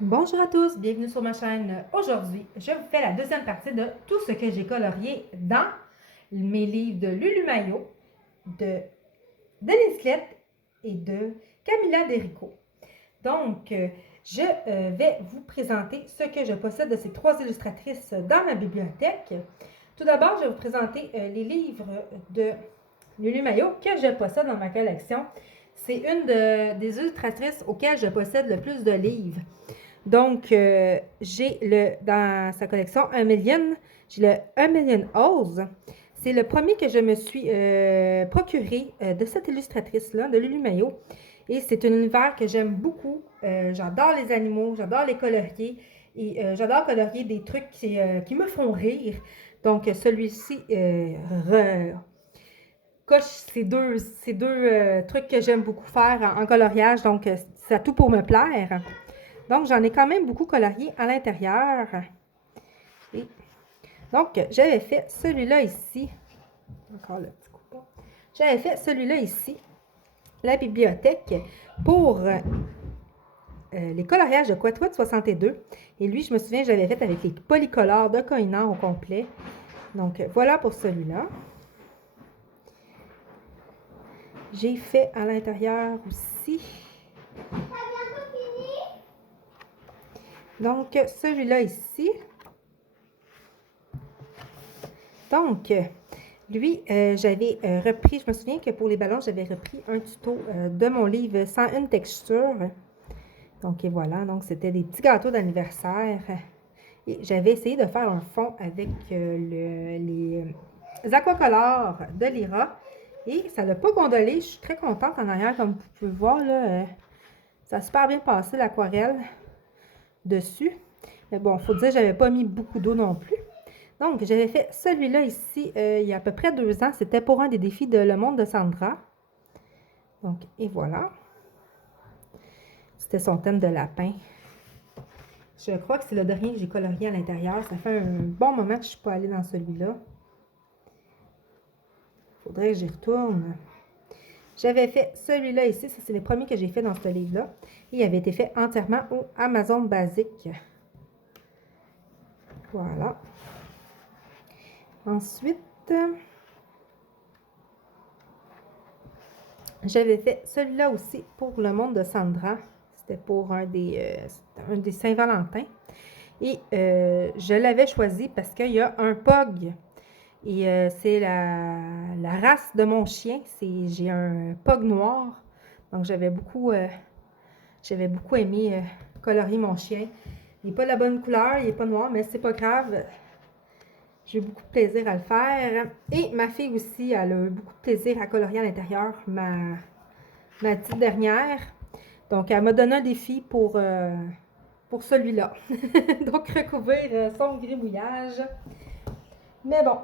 Bonjour à tous, bienvenue sur ma chaîne. Aujourd'hui, je vous fais la deuxième partie de tout ce que j'ai colorié dans mes livres de Lulu Maillot, de Denise Clette et de Camilla Derico. Donc, je vais vous présenter ce que je possède de ces trois illustratrices dans ma bibliothèque. Tout d'abord, je vais vous présenter les livres de Lulu Maillot que je possède dans ma collection. C'est une des illustratrices auxquelles je possède le plus de livres. Donc, j'ai dans sa collection 1 million, j'ai le 1 million Oz. C'est le premier que je me suis procuré de cette illustratrice-là, de Lulu Maillot. Et c'est un univers que j'aime beaucoup. J'adore les animaux, j'adore les colorier. Et j'adore colorier des trucs qui me font rire. Donc, celui-ci coche ces deux trucs que j'aime beaucoup faire en coloriage. Donc, ça a tout pour me plaire. Donc, j'en ai quand même beaucoup colorié à l'intérieur. Donc, j'avais fait celui-là ici. Encore le petit coupon. J'avais fait celui-là ici, la bibliothèque, pour les coloriages de Quatouette 62. Et lui, je me souviens, je l'avais fait avec les polycolores de Koh-i-Noor au complet. Donc, voilà pour celui-là. J'ai fait à l'intérieur aussi. Donc, celui-là ici. Donc, lui, j'avais repris, je me souviens que pour les ballons, j'avais repris un tuto de mon livre 101 textures. Donc, et voilà, donc c'était des petits gâteaux d'anniversaire. Et j'avais essayé de faire un fond avec les aquacolores de Lyra. Et ça n'a pas gondolé. Je suis très contente en arrière, comme vous pouvez voir, là, ça a super bien passé l'aquarelle dessus. Mais bon, il faut dire que je n'avais pas mis beaucoup d'eau non plus. Donc, j'avais fait celui-là ici il y a à peu près 2 ans. C'était pour un des défis de Le Monde de Sandra. Donc, et voilà. C'était son thème de lapin. Je crois que c'est le dernier que j'ai colorié à l'intérieur. Ça fait un bon moment que je ne suis pas allée dans celui-là. Il faudrait que j'y retourne. J'avais fait celui-là ici. Ça, c'est le premier que j'ai fait dans ce livre-là. Il avait été fait entièrement au Amazon Basic. Voilà. Ensuite, j'avais fait celui-là aussi pour Le Monde de Sandra. C'était pour un des Saint-Valentin. Et je l'avais choisi parce qu'il y a un pug. Et c'est la race de mon chien. J'ai un pug noir. Donc, j'avais beaucoup aimé colorier mon chien. Il n'est pas de la bonne couleur, il n'est pas noir, mais c'est pas grave. J'ai eu beaucoup de plaisir à le faire. Et ma fille aussi, elle a eu beaucoup de plaisir à colorier à l'intérieur, ma petite dernière. Donc, elle m'a donné un défi pour celui-là. Donc, recouvrir son gribouillage. Mais bon.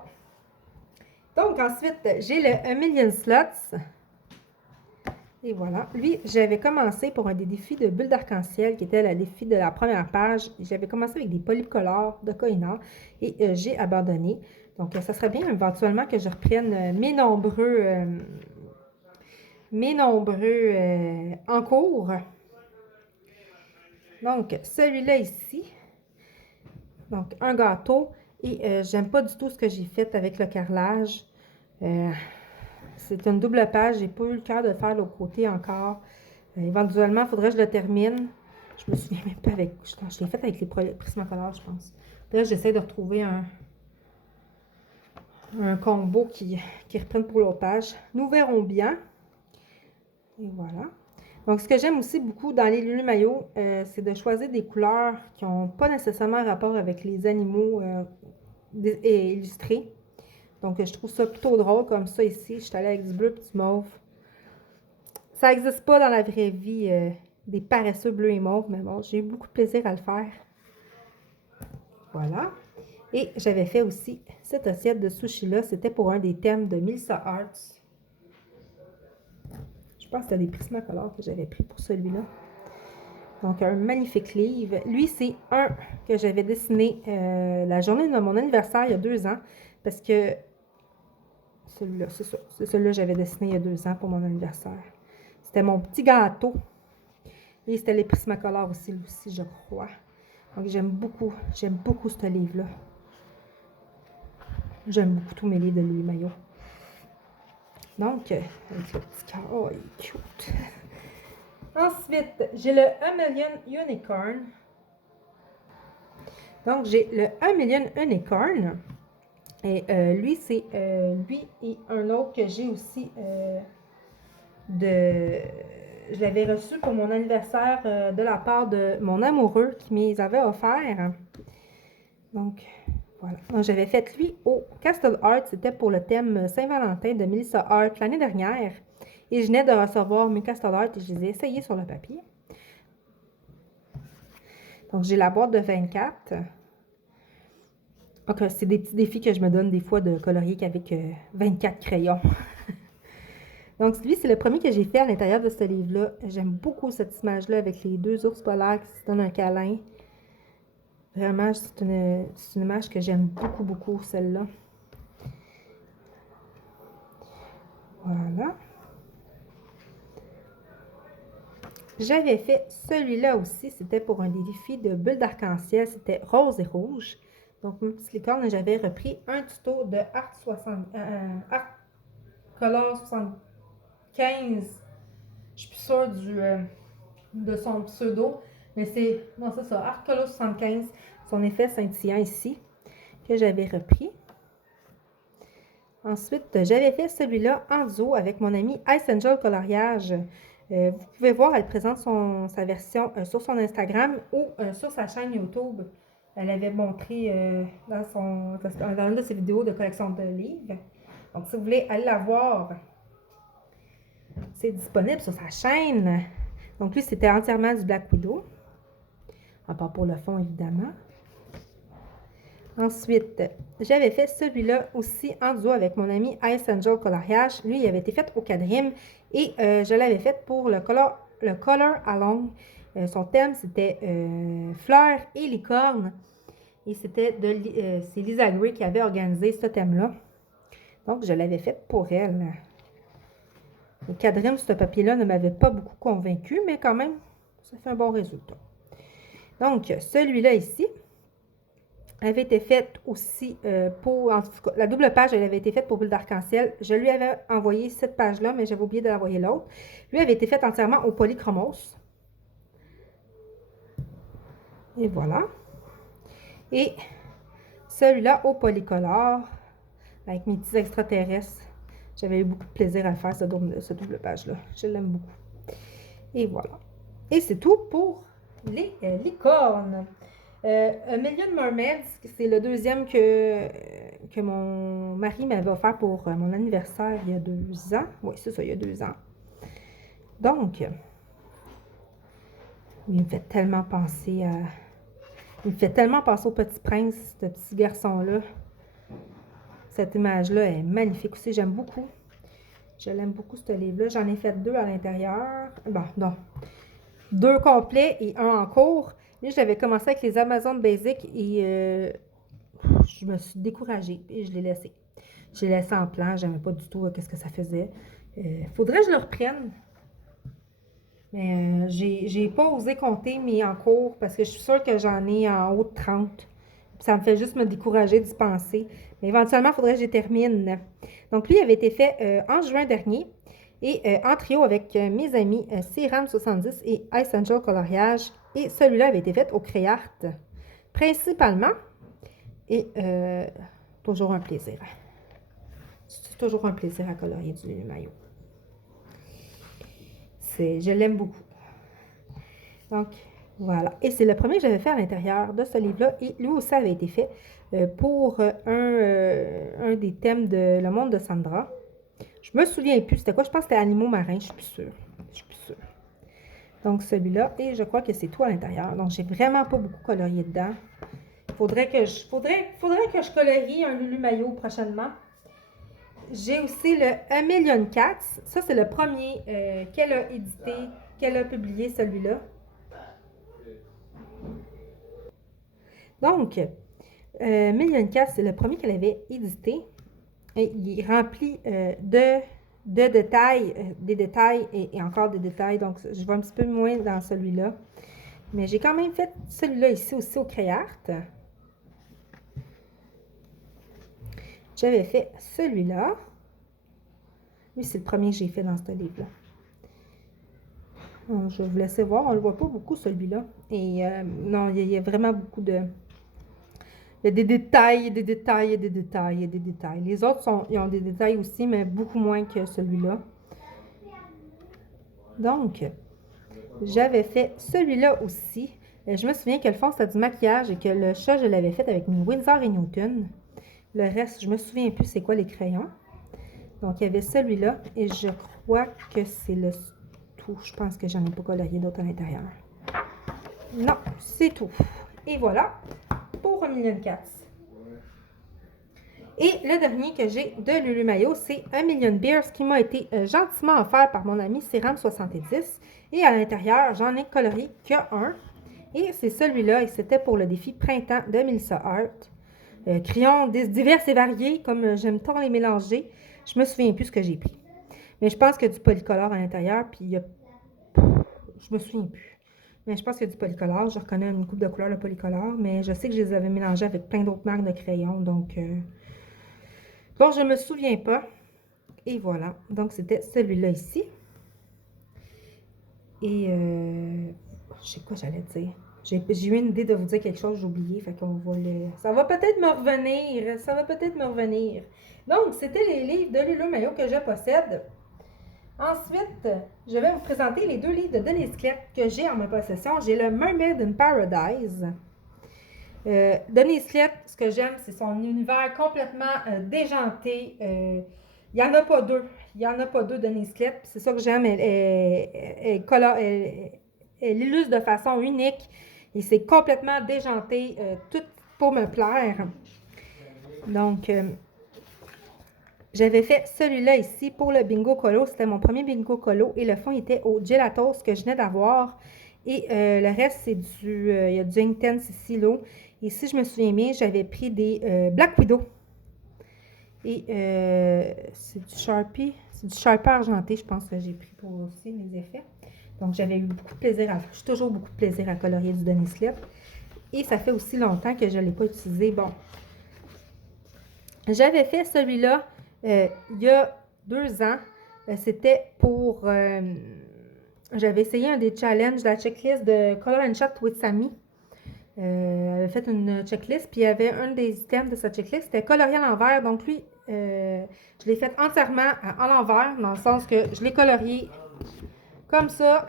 Donc, ensuite, j'ai le 1 million slots. Et voilà. Lui, j'avais commencé pour un des défis de bulles d'arc-en-ciel, qui était le défi de la première page. J'avais commencé avec des polycolores de Koh-i-Noor et j'ai abandonné. Donc, ça serait bien éventuellement que je reprenne mes nombreux en cours. Donc, celui-là ici. Donc, un gâteau. Et j'aime pas du tout ce que j'ai fait avec le carrelage. C'est une double page. J'ai pas eu le cœur de faire l'autre côté encore. Éventuellement, il faudrait que je le termine. Je me souviens même pas avec. Je l'ai fait avec les Prismacolor, je pense. Là, j'essaie de retrouver un combo qui reprenne pour l'autre page. Nous verrons bien. Et voilà. Donc, ce que j'aime aussi beaucoup dans les Lulu Maillot, c'est de choisir des couleurs qui n'ont pas nécessairement rapport avec les animaux illustrés. Donc, je trouve ça plutôt drôle comme ça ici. Je suis allée avec du bleu et du mauve. Ça n'existe pas dans la vraie vie, des paresseux bleus et mauves, mais bon, j'ai eu beaucoup de plaisir à le faire. Voilà. Et j'avais fait aussi cette assiette de sushi-là. C'était pour un des thèmes de Melissa Arts. Je pense que c'était des Prismacolor que j'avais pris pour celui-là. Donc, un magnifique livre. Lui, c'est un que j'avais dessiné la journée de mon anniversaire il y a 2 ans. Parce que celui-là, c'est ça. C'est celui-là que j'avais dessiné il y a 2 ans pour mon anniversaire. C'était mon petit gâteau. Et c'était les Prismacolor aussi, je crois. Donc, j'aime beaucoup ce livre-là. J'aime beaucoup tous mes livres de Louis Maillot. Donc, avec le petit cœur. Oh, il est cute. Ensuite, j'ai le 1 Million Unicorn. Donc, j'ai le 1 Million Unicorn. Et lui, c'est lui et un autre que j'ai aussi je l'avais reçu pour mon anniversaire de la part de mon amoureux qui m'y avait offert. Donc, voilà. Donc, j'avais fait lui au Castle Art. C'était pour le thème Saint-Valentin de Melissa Art l'année dernière. Et je venais de recevoir mes Castle Art et je les ai essayés sur le papier. Donc, j'ai la boîte de 24. Donc, c'est des petits défis que je me donne des fois de colorier qu'avec 24 crayons. Donc, lui, c'est le premier que j'ai fait à l'intérieur de ce livre-là. J'aime beaucoup cette image-là avec les deux ours polaires qui se donnent un câlin. Vraiment, c'est une image que j'aime beaucoup, beaucoup, celle-là. Voilà. J'avais fait celui-là aussi. C'était pour un défi de bulles d'arc-en-ciel. C'était rose et rouge. Donc, mon petit licorne, j'avais repris un tuto de Art Color 75. Je suis plus sûre de son pseudo. Mais c'est... Non, c'est ça. Art Color 75. Son effet scintillant ici. Que j'avais repris. Ensuite, j'avais fait celui-là en duo avec mon amie Ice Angel Coloriage. Vous pouvez voir, elle présente sa version sur son Instagram ou sur sa chaîne YouTube. Elle avait montré dans une de ses vidéos de collection de livres. Donc, si vous voulez aller la voir, c'est disponible sur sa chaîne. Donc, lui, c'était entièrement du Black Widow. À part pour le fond, évidemment. Ensuite, j'avais fait celui-là aussi en duo avec mon ami Ice Angel Coloriage. Lui, il avait été fait au quadrime et je l'avais fait pour le Color Along. Son thème, c'était fleurs et licornes. Et c'est Lisa Gray qui avait organisé ce thème-là. Donc, je l'avais fait pour elle. Le quadrime, ce papier-là ne m'avait pas beaucoup convaincu, mais quand même, ça fait un bon résultat. Donc, celui-là ici avait été faite aussi pour... En tout cas, la double page, elle avait été faite pour Bulle d'arc-en-ciel. Je lui avais envoyé cette page-là, mais j'avais oublié de l'envoyer l'autre. Lui avait été faite entièrement au polychromos. Et voilà. Et celui-là au polycolore, avec mes petits extraterrestres. J'avais eu beaucoup de plaisir à faire ce double page-là. Je l'aime beaucoup. Et voilà. Et c'est tout pour les licornes. A Million Mermaids, c'est le deuxième que mon mari m'avait offert pour mon anniversaire il y a 2 ans. Oui, c'est ça, il y a 2 ans. Donc, il me fait tellement penser à... Il me fait tellement penser au Petit Prince, ce petit garçon-là. Cette image-là est magnifique aussi, j'aime beaucoup. Je l'aime beaucoup, ce livre-là. J'en ai fait 2 à l'intérieur. Bon, non. 2 complets et 1 en cours. Là, j'avais commencé avec les Amazon Basic et je me suis découragée et je l'ai laissé. Je l'ai laissé en plan, j'aimais pas du tout qu'est-ce que ça faisait. Faudrait que je le reprenne. Mais j'ai pas osé compter mes en cours parce que je suis sûre que j'en ai en haut de 30. Puis ça me fait juste me décourager d'y penser. Mais éventuellement, il faudrait que je termine. Donc, lui avait été fait en juin dernier. Et en trio avec mes amis Cram70 et Ice Angel Coloriage. Et celui-là avait été fait au Créart, principalement. Et toujours un plaisir. C'est toujours un plaisir à colorier du maillot. Je l'aime beaucoup. Donc, voilà. Et c'est le premier que j'avais fait à l'intérieur de ce livre-là. Et lui aussi avait été fait pour un des thèmes de Le Monde de Sandra. Je me souviens plus. C'était quoi? Je pense que c'était Animaux marins. Je suis plus sûre. Je suis plus sûre. Donc, celui-là. Et je crois que c'est tout à l'intérieur. Donc, j'ai vraiment pas beaucoup colorié dedans. Faudrait que je colorie un Lulu Maillot prochainement. J'ai aussi le A Million Cats. Ça, c'est le premier qu'elle a édité, qu'elle a publié, celui-là. Donc, Million Cats, c'est le premier qu'elle avait édité. Et il est rempli de de détails, des détails et encore des détails. Donc, je vais un petit peu moins dans celui-là. Mais j'ai quand même fait celui-là ici aussi au Créart. J'avais fait celui-là. Lui, c'est le premier que j'ai fait dans ce livre-là. Je vais vous laisser voir. On ne le voit pas beaucoup, celui-là. Et non, il y a vraiment beaucoup de... Il y a des détails, des détails, des détails, des détails. Les autres, ils ont des détails aussi, mais beaucoup moins que celui-là. Donc, j'avais fait celui-là aussi. Je me souviens que le fond, c'était du maquillage et que le chat, je l'avais fait avec mes Winsor & Newton. Le reste, je me souviens plus c'est quoi les crayons. Donc, il y avait celui-là et je crois que c'est le tout. Je pense que j'en ai pas colorié d'autres à l'intérieur. Non, c'est tout. Et voilà pour 1 million Cats. Et le dernier que j'ai de Lulu Mayo, c'est 1 million Bears qui m'a été gentiment offert par mon ami Céram70. Et à l'intérieur, j'en ai colorié qu'un. Et c'est celui-là, et c'était pour le défi Printemps de Melissa Art. Crayons divers et variés, comme j'aime tant les mélanger. Je me souviens plus ce que j'ai pris. Mais je pense qu'il y a du polycolore à l'intérieur, puis il y a... Je me souviens plus. Mais je pense qu'il y a du polycolore. Je reconnais une coupe de couleurs de polycolore, mais je sais que je les avais mélangés avec plein d'autres marques de crayons, donc... Bon, je ne me souviens pas. Et voilà. Donc, c'était celui-là ici. Et je sais quoi j'allais dire. J'ai eu une idée de vous dire quelque chose, j'ai oublié. Fait qu'on va le... Ça va peut-être me revenir. Ça va peut-être me revenir. Donc, c'était les livres de Lulu Mayo que je possède. Ensuite, je vais vous présenter les 2 livres de Denise Klett que j'ai en ma possession. J'ai le Mermaid in Paradise. Denise Klett, ce que j'aime, c'est son univers complètement déjanté. Il n'y en a pas deux. Il n'y en a pas deux, Denise Klett. C'est ça que j'aime. Elle illustre de façon unique. Et c'est complètement déjanté. Tout pour me plaire. Donc, j'avais fait celui-là ici pour le Bingo Colo. C'était mon premier Bingo Colo. Et le fond était au Gelatos que je venais d'avoir. Et le reste, c'est du... il y a du Intense ici, là. Et si je me souviens bien, j'avais pris des Black Widow. Et c'est du Sharpie. C'est du Sharpie argenté, je pense que j'ai pris pour aussi mes effets. Donc, j'avais eu beaucoup de plaisir à... J'ai toujours beaucoup de plaisir à colorier du Denise Klett. Et ça fait aussi longtemps que je ne l'ai pas utilisé. Bon. J'avais fait celui-là il y a 2 ans. C'était pour... j'avais essayé un des challenges de la checklist de Color and Shot with Sammy. Elle avait fait une checklist, puis il y avait un des items de sa checklist, c'était colorier à l'envers. Donc lui, je l'ai fait entièrement à l'envers, dans le sens que je l'ai colorié comme ça.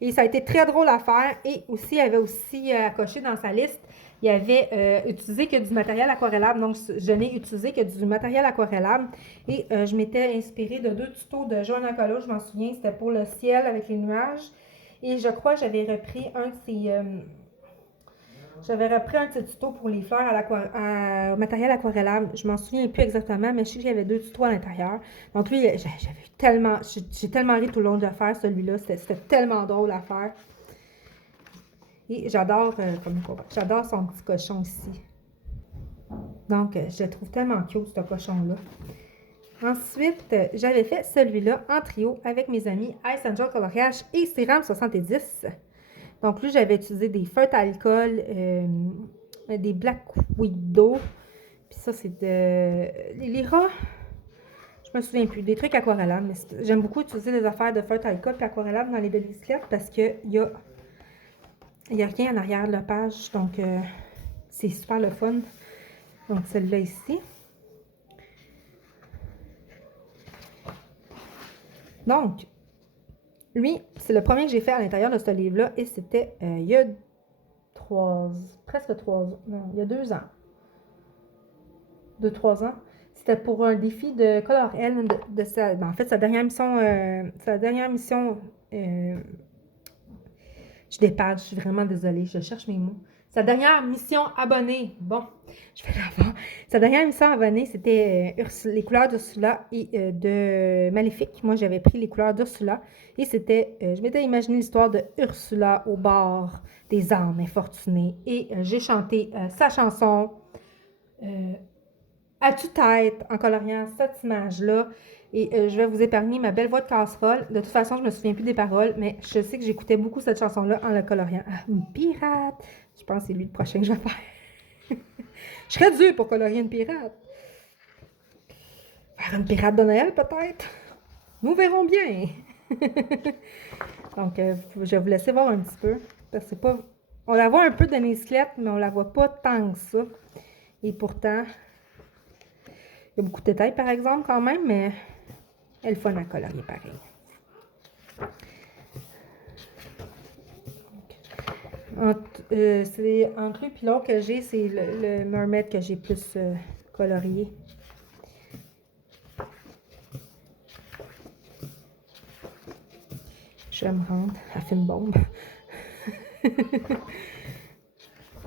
Et ça a été très drôle à faire. Et aussi, il y avait aussi à cocher dans sa liste, il y avait utilisé que du matériel aquarellable. Donc, je n'ai utilisé que du matériel aquarellable. Et je m'étais inspirée de 2 tutos de Joanna Colo, je m'en souviens, c'était pour le ciel avec les nuages. Et je crois que j'avais repris un de ces... J'avais repris un petit tuto pour les fleurs au matériel aquarellable. Je m'en souviens plus exactement, mais je sais qu'il y avait 2 tutos à l'intérieur. Donc lui, j'ai tellement ri tout le long de faire celui-là. C'était tellement drôle à faire. Et j'adore son petit cochon ici. Donc, je le trouve tellement cute, ce cochon-là. Ensuite, j'avais fait celui-là en trio avec mes amis Ice Angel Coloriage et Céram70. Donc, lui, j'avais utilisé des feutres à alcool, des Black Widow. Puis ça, c'est de... Les rats, je me souviens plus. Des trucs aquarellables. J'aime beaucoup utiliser des affaires de feutres à alcool et aquarellables dans les Denise Klett parce qu'il y a rien en arrière de la page. Donc, c'est super le fun. Donc, celle-là ici. Donc, lui, c'est le premier que j'ai fait à l'intérieur de ce livre-là et c'était il y a presque 3 ans. Non, il y a 2 ans. 2-3 ans. C'était pour un défi de Color N de sa... Ben, en fait, sa dernière mission... je dépasse, je suis vraiment désolée, je cherche mes mots. Sa dernière mission abonnée. Bon, je vais la voir. Sa dernière mission abonnée, c'était les couleurs d'Ursula et de Maléfique. Moi, j'avais pris les couleurs d'Ursula. Et c'était, je m'étais imaginé l'histoire de Ursula au bord des âmes infortunées. Et j'ai chanté sa chanson à tue-tête en coloriant cette image-là. Et je vais vous épargner ma belle voix de casserole. De toute façon, je me souviens plus des paroles, mais je sais que j'écoutais beaucoup cette chanson-là en la coloriant. Ah, une pirate! Je pense que c'est lui le prochain que je vais faire. Je serais due pour colorier une pirate. Faire une pirate de Noël, peut-être? Nous verrons bien. Donc, je vais vous laisser voir un petit peu. Parce que c'est pas... On la voit un peu dans les squelettes, mais on la voit pas tant que ça. Et pourtant, il y a beaucoup de détails, par exemple, quand même, mais elle est fun à colorier pareil. C'est entre eux puis l'autre que j'ai, c'est le mermaid que j'ai plus colorié. Je vais me rendre. Elle fait une bombe.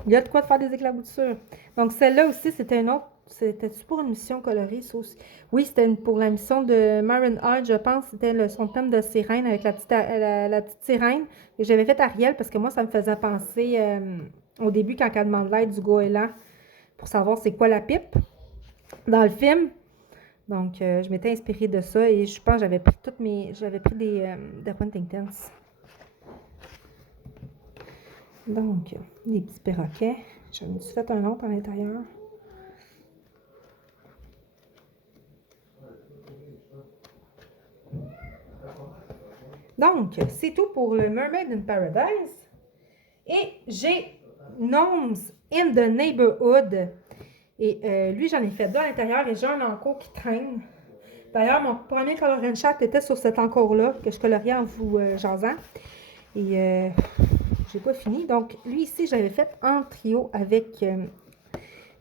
Il y a de quoi de faire des éclaboussures. Donc, celle-là aussi, c'était une autre. C'était-tu pour une mission colorée, ça aussi? Oui, c'était pour la mission de Marin Hodge, je pense. C'était son thème de sirène avec la petite sirène. Et j'avais fait Ariel parce que moi, ça me faisait penser au début quand elle demande l'aide du goéland pour savoir c'est quoi la pipe dans le film. Donc, je m'étais inspirée de ça et je pense que j'avais pris toutes mes... J'avais pris des Huntingtons. Donc, des petits perroquets. J'en ai fait un autre à l'intérieur. Donc, c'est tout pour le Mermaid in Paradise. Et j'ai Gnomes in the Neighborhood. Et lui, j'en ai fait deux à l'intérieur et j'ai un encours qui traîne. D'ailleurs, mon premier coloring chat était sur cet encours-là que je coloriais en vous jasant. Et j'ai pas fini. Donc, lui ici, j'avais fait en trio avec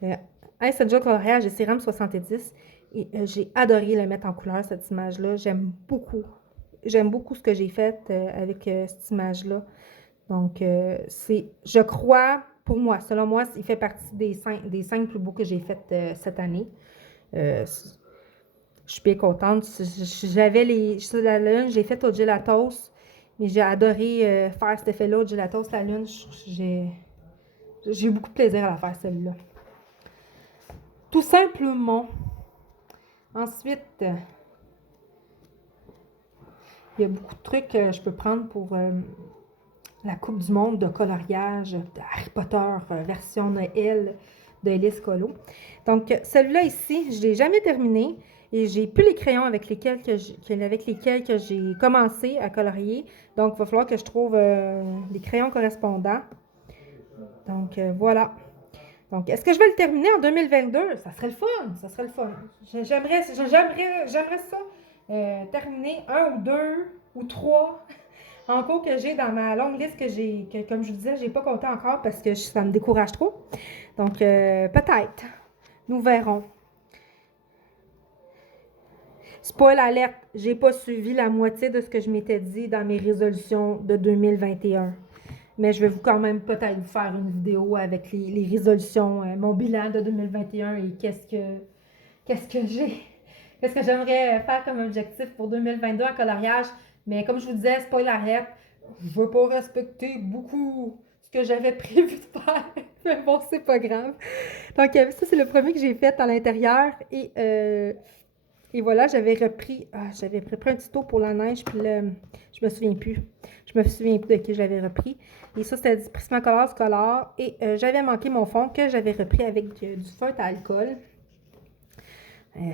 Ice Angel Coloriage et Serum 70. Et j'ai adoré le mettre en couleur, cette image-là. J'aime beaucoup. J'aime beaucoup ce que j'ai fait avec cette image-là. Donc, c'est, je crois, pour moi, selon moi, il fait partie des 5 plus beaux que j'ai fait cette année. Je suis bien contente. J'avais sur la lune, j'ai fait au gelatos, mais j'ai adoré faire cet effet-là au gelatos, la lune. J'ai eu beaucoup de plaisir à la faire, celle-là. Tout simplement. Ensuite, il y a beaucoup de trucs que je peux prendre pour la Coupe du monde de coloriage de Harry Potter version Noël de Elise Colo. Donc, celui-là ici, je ne l'ai jamais terminé et j'ai plus les crayons avec lesquels que j'ai commencé à colorier. Donc, il va falloir que je trouve les crayons correspondants. Donc, voilà. Donc, est-ce que je vais le terminer en 2022? Ça serait le fun, ça serait le fun. J'aimerais ça, terminer 1 ou 2 ou 3 encours que j'ai dans ma longue liste que comme je vous disais, je n'ai pas compté encore parce que ça me décourage trop. Donc, peut-être. Nous verrons. Spoil alerte, j'ai pas suivi la moitié de ce que je m'étais dit dans mes résolutions de 2021. Mais je vais quand même peut-être vous faire une vidéo avec les résolutions, mon bilan de 2021 et qu'est-ce que j'aimerais faire comme objectif pour 2022 en coloriage. Mais comme je vous disais, spoil alerte, je veux pas respecter beaucoup ce que j'avais prévu de faire. Mais bon, c'est pas grave. Donc, ça, c'est le premier que j'ai fait à l'intérieur. Et voilà, j'avais repris un tuto pour la neige, puis je me souviens plus. Je me souviens plus de qui je l'avais repris. Et ça, c'était du Prismacolor Color. Et j'avais manqué mon fond que j'avais repris avec du feutre à alcool.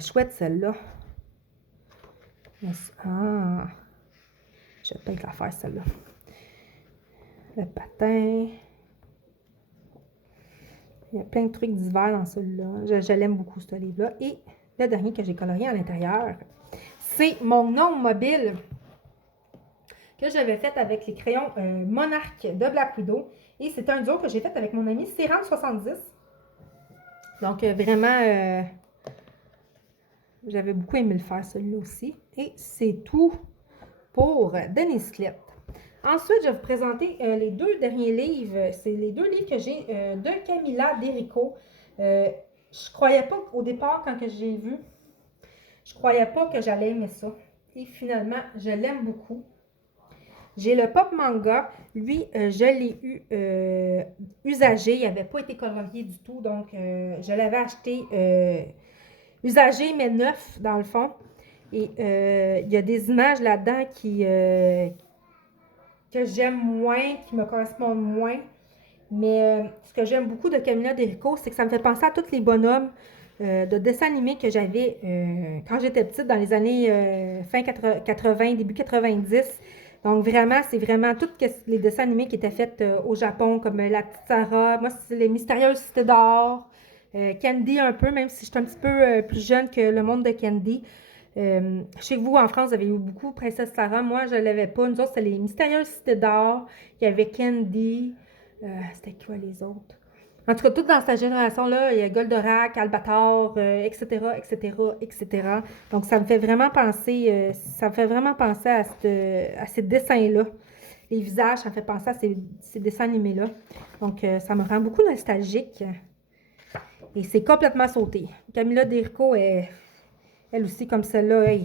Chouette, celle-là. Ah! Je vais peut-être la faire, celle-là. Le patin. Il y a plein de trucs d'hiver dans celui-là. Je l'aime beaucoup, ce livre-là. Et le dernier que j'ai colorié à l'intérieur, c'est mon gnome mobile que j'avais fait avec les crayons Monarch de Black Widow. Et c'est un duo que j'ai fait avec mon ami Seram 70. Donc, vraiment, j'avais beaucoup aimé le faire, celui-là aussi. Et c'est tout pour Denise Clett. Ensuite, je vais vous présenter les deux derniers livres. C'est les deux livres que j'ai de Camilla Derico. Je croyais pas au départ, quand j'ai vu, je croyais pas que j'allais aimer ça. Et finalement, je l'aime beaucoup. J'ai le Pop Manga. Lui, je l'ai eu usagé. Il n'avait pas été colorié du tout. Donc, je l'avais acheté usagé, mais neuf, dans le fond. Et il y a des images là-dedans que j'aime moins, qui me correspondent moins. Mais ce que j'aime beaucoup de Camilla Derico, c'est que ça me fait penser à tous les bonhommes de dessins animés que j'avais quand j'étais petite, dans les années fin 80, début 90. Donc vraiment, c'est vraiment tous les dessins animés qui étaient faits au Japon, comme La Petite Sarah, moi c'est Les Mystérieuses Cités d'Or, Candy un peu, même si je suis un petit peu plus jeune que le monde de Candy. Je sais que vous, en France, vous avez eu beaucoup Princesse Sarah. Moi, je ne l'avais pas. Nous autres, c'était Les Mystérieuses Cités d'Or. Il y avait Candy. C'était quoi les autres? En tout cas, tout dans cette génération-là, il y a Goldorak, Albator, etc., etc., etc. Donc, ça me fait vraiment penser à ces dessins-là. Les visages, ça me fait penser à ces dessins animés-là. Donc, ça me rend beaucoup nostalgique. Et c'est complètement sauté. Camilla Derico est, elle aussi, comme celle-là.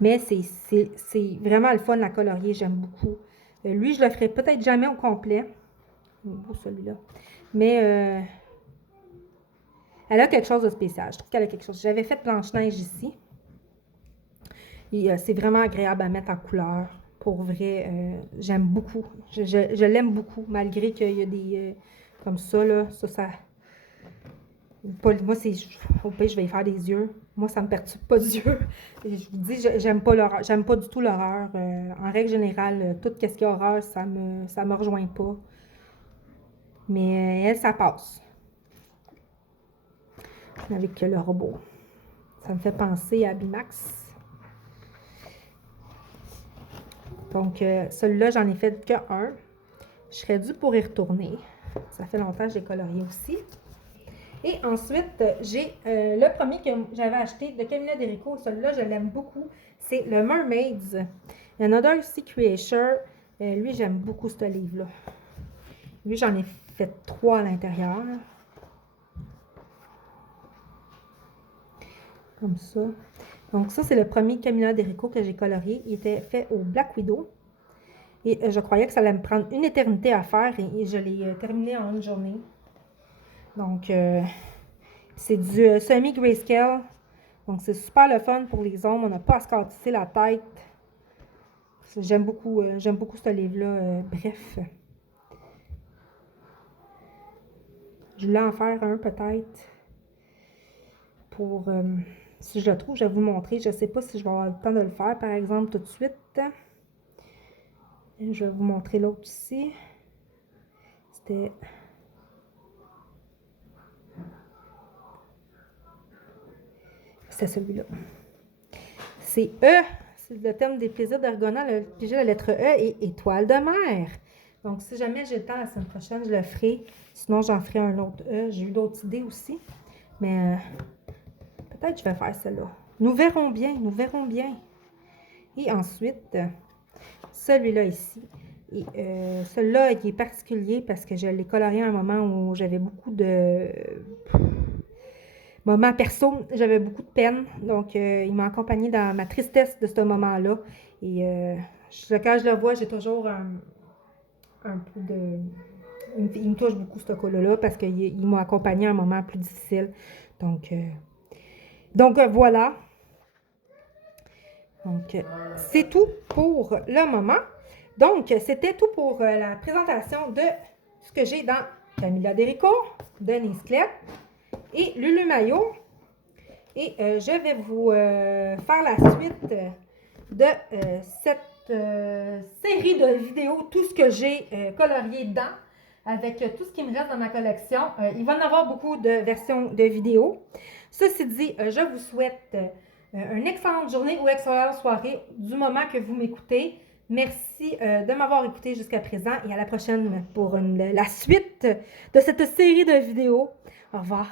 Mais c'est vraiment le fun à colorier, j'aime beaucoup. Lui, je le ferai peut-être jamais au complet. Beau celui-là. Mais elle a quelque chose de spécial. Je trouve qu'elle a quelque chose. J'avais fait Blanche-Neige ici. Et c'est vraiment agréable à mettre en couleur. Pour vrai, j'aime beaucoup. Je l'aime beaucoup, malgré qu'il y a des... comme ça, là. Moi, au pire, je vais y faire des yeux. Moi, ça me perturbe pas du yeux. Je vous dis, j'aime pas l'horreur. J'aime pas du tout l'horreur. En règle générale, tout ce qui est horreur, ça me rejoint pas. Mais elle, ça passe. Avec le robot. Ça me fait penser à Bimax. Donc, celui-là, j'en ai fait que un. Je serais due pour y retourner. Ça fait longtemps que j'ai colorié aussi. Et ensuite, j'ai le premier que j'avais acheté de Camilla Derico. Celui-là, je l'aime beaucoup. C'est le Mermaids. Another Sea Creature. Lui, j'aime beaucoup ce livre-là. Lui, j'en ai fait 3 à l'intérieur. Comme ça. Donc, ça, c'est le premier Camilla Derico que j'ai colorié. Il était fait au Black Widow. Et je croyais que ça allait me prendre une éternité à faire et je l'ai terminé en une journée. Donc, c'est du semi-grayscale. Donc, c'est super le fun pour les ombres. On n'a pas à se casser la tête. J'aime beaucoup ce livre-là. Bref. Je voulais en faire un peut-être. Pour... si je le trouve, je vais vous montrer. Je ne sais pas si je vais avoir le temps de le faire, par exemple, tout de suite. Je vais vous montrer l'autre ici. C'était... C'est celui-là. C'est E. C'est le thème des plaisirs d'Argona. Le piégé, la lettre E et étoile de mer. Donc, si jamais j'ai le temps la semaine prochaine, je le ferai. Sinon, j'en ferai un autre E. J'ai eu d'autres idées aussi. Mais peut-être que je vais faire celle-là. Nous verrons bien. Nous verrons bien. Et ensuite, celui-là ici. Et celui-là, il est particulier parce que je l'ai colorié à un moment où j'avais beaucoup de moments perso. J'avais beaucoup de peine. Donc, il m'a accompagné dans ma tristesse de ce moment-là. Et quand je le vois, j'ai toujours un peu de... Il me touche beaucoup ce cola-là parce qu'il m'a accompagné à un moment plus difficile. Donc voilà. Donc, c'est tout pour le moment. Donc, c'était tout pour la présentation de ce que j'ai dans Camilla Derico, Denise Clette et Lulu Maillot. Et je vais vous faire la suite de cette série de vidéos, tout ce que j'ai colorié dedans, avec tout ce qui me reste dans ma collection. Il va y en avoir beaucoup de versions de vidéos. Ceci dit, je vous souhaite une excellente journée ou excellente soirée du moment que vous m'écoutez. Merci de m'avoir écouté jusqu'à présent et à la prochaine pour la suite de cette série de vidéos. Au revoir.